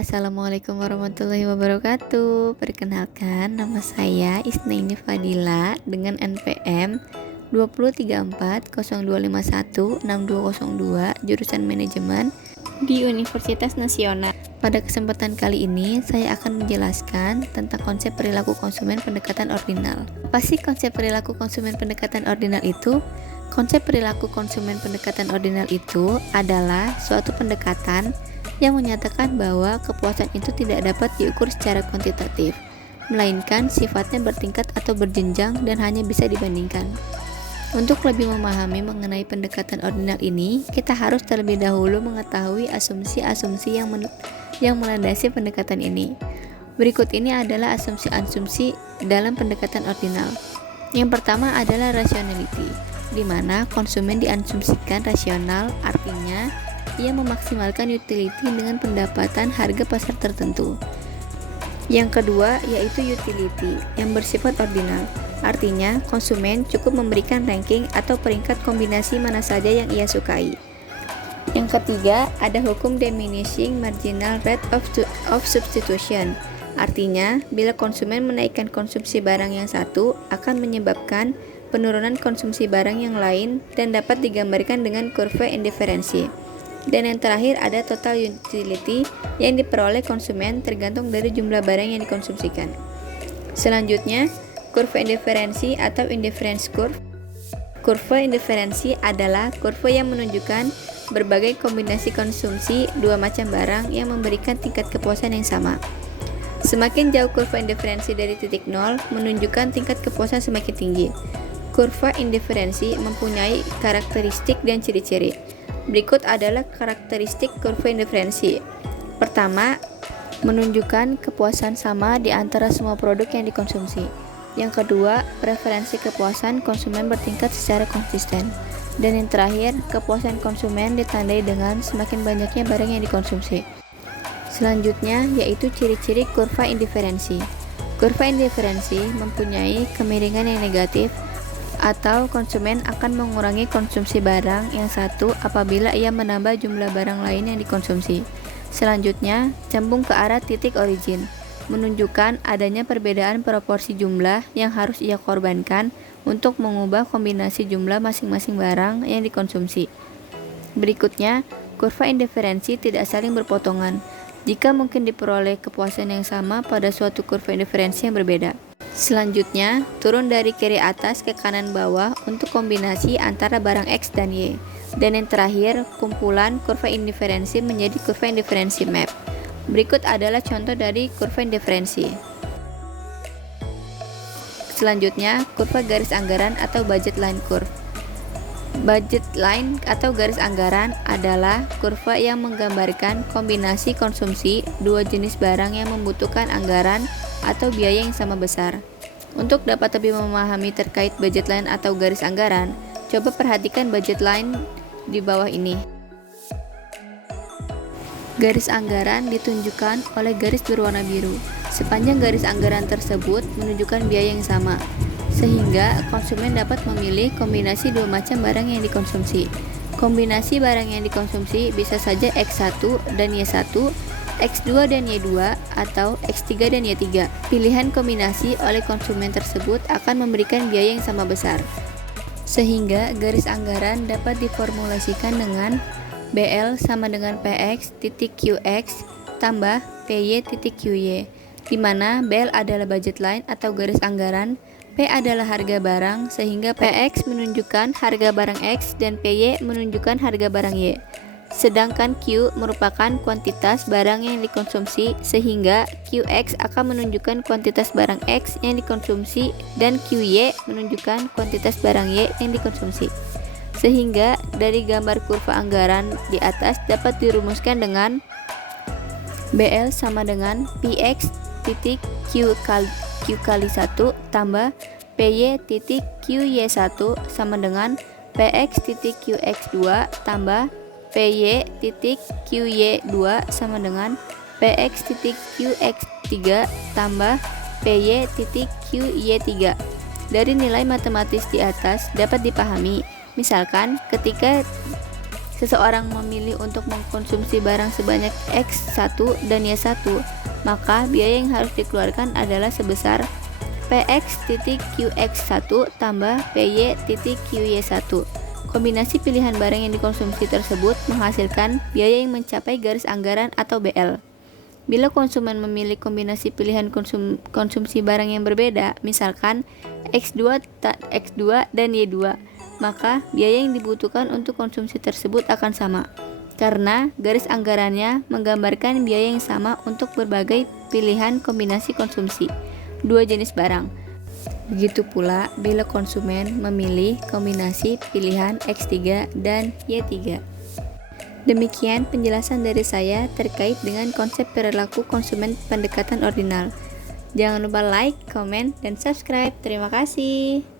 Assalamualaikum warahmatullahi wabarakatuh. Perkenalkan, nama saya Isnaini Fadila dengan NPM 2034025162002 jurusan manajemen di Universitas Nasional. Pada kesempatan kali ini, saya akan menjelaskan tentang konsep perilaku konsumen pendekatan ordinal. Apa sih konsep perilaku konsumen pendekatan ordinal itu? Konsep perilaku konsumen pendekatan ordinal itu adalah suatu pendekatan yang menyatakan bahwa kepuasan itu tidak dapat diukur secara kuantitatif, melainkan sifatnya bertingkat atau berjenjang dan hanya bisa dibandingkan. Untuk lebih memahami mengenai pendekatan ordinal ini, kita harus terlebih dahulu mengetahui asumsi-asumsi yang melandasi pendekatan ini. Berikut ini adalah asumsi-asumsi dalam pendekatan ordinal. Yang pertama adalah rationality, di mana konsumen diasumsikan rasional, artinya ia memaksimalkan utility dengan pendapatan harga pasar tertentu. Yang kedua yaitu utility yang bersifat ordinal, artinya konsumen cukup memberikan ranking atau peringkat kombinasi mana saja yang ia sukai. Yang ketiga ada hukum diminishing marginal rate of substitution, artinya bila konsumen menaikkan konsumsi barang yang satu akan menyebabkan penurunan konsumsi barang yang lain dan dapat digambarkan dengan kurva indiferensi. Dan yang terakhir ada total utility yang diperoleh konsumen tergantung dari jumlah barang yang dikonsumsikan. Selanjutnya, kurva indiferensi atau indifference curve. Kurva indiferensi adalah kurva yang menunjukkan berbagai kombinasi konsumsi dua macam barang yang memberikan tingkat kepuasan yang sama. Semakin jauh kurva indiferensi dari titik nol, menunjukkan tingkat kepuasan semakin tinggi. Kurva indiferensi mempunyai karakteristik dan ciri-ciri. Berikut adalah karakteristik kurva indiferensi. Pertama, menunjukkan kepuasan sama di antara semua produk yang dikonsumsi. Yang kedua, preferensi kepuasan konsumen bertingkat secara konsisten. Dan yang terakhir, kepuasan konsumen ditandai dengan semakin banyaknya barang yang dikonsumsi. Selanjutnya, yaitu ciri-ciri kurva indiferensi. Kurva indiferensi mempunyai kemiringan yang negatif, atau konsumen akan mengurangi konsumsi barang yang satu apabila ia menambah jumlah barang lain yang dikonsumsi. Selanjutnya, cembung ke arah titik origin, menunjukkan adanya perbedaan proporsi jumlah yang harus ia korbankan untuk mengubah kombinasi jumlah masing-masing barang yang dikonsumsi. Berikutnya, kurva indiferensi tidak saling berpotongan, jika mungkin diperoleh kepuasan yang sama pada suatu kurva indiferensi yang berbeda. Selanjutnya, turun dari kiri atas ke kanan bawah untuk kombinasi antara barang X dan Y. Dan yang terakhir, kumpulan kurva indiferensi menjadi kurva indiferensi map. Berikut adalah contoh dari kurva indiferensi. Selanjutnya, kurva garis anggaran atau budget line curve. Budget line atau garis anggaran adalah kurva yang menggambarkan kombinasi konsumsi dua jenis barang yang membutuhkan anggaran atau biaya yang sama besar. Untuk dapat lebih memahami terkait budget line atau garis anggaran, coba perhatikan budget line di bawah ini. Garis anggaran ditunjukkan oleh garis berwarna biru. Sepanjang garis anggaran tersebut menunjukkan biaya yang sama, sehingga konsumen dapat memilih kombinasi dua macam barang yang dikonsumsi. Kombinasi barang yang dikonsumsi bisa saja X1 dan Y1, X2 dan Y2, atau X3 dan Y3. Pilihan kombinasi oleh konsumen tersebut akan memberikan biaya yang sama besar. Sehingga garis anggaran dapat diformulasikan dengan BL sama dengan PX titik QX tambah PY titik QY, di mana BL adalah budget line atau garis anggaran, P adalah harga barang, sehingga PX menunjukkan harga barang X dan PY menunjukkan harga barang Y. Sedangkan Q merupakan kuantitas barang yang dikonsumsi, sehingga QX akan menunjukkan kuantitas barang X yang dikonsumsi dan QY menunjukkan kuantitas barang Y yang dikonsumsi. Sehingga dari gambar kurva anggaran di atas dapat dirumuskan dengan BL sama dengan PX titik Q kali 1 tambah PY titik QY1 sama dengan PX titik QX2 tambah PY titik QY2 sama dengan PX titik QX3 tambah PY titik QY3. Dari nilai matematis di atas dapat dipahami, misalkan ketika seseorang memilih untuk mengkonsumsi barang sebanyak X1 dan Y1, maka biaya yang harus dikeluarkan adalah sebesar PX.QX1 tambah PY.QY1. Kombinasi pilihan barang yang dikonsumsi tersebut menghasilkan biaya yang mencapai garis anggaran atau BL. Bila konsumen memilih kombinasi pilihan konsumsi barang yang berbeda, misalkan X2 dan Y2, maka biaya yang dibutuhkan untuk konsumsi tersebut akan sama, karena garis anggarannya menggambarkan biaya yang sama untuk berbagai pilihan kombinasi konsumsi dua jenis barang. Begitu pula bila konsumen memilih kombinasi pilihan X3 dan Y3. Demikian penjelasan dari saya terkait dengan konsep perilaku konsumen pendekatan ordinal. Jangan lupa like, komen, dan subscribe. Terima kasih.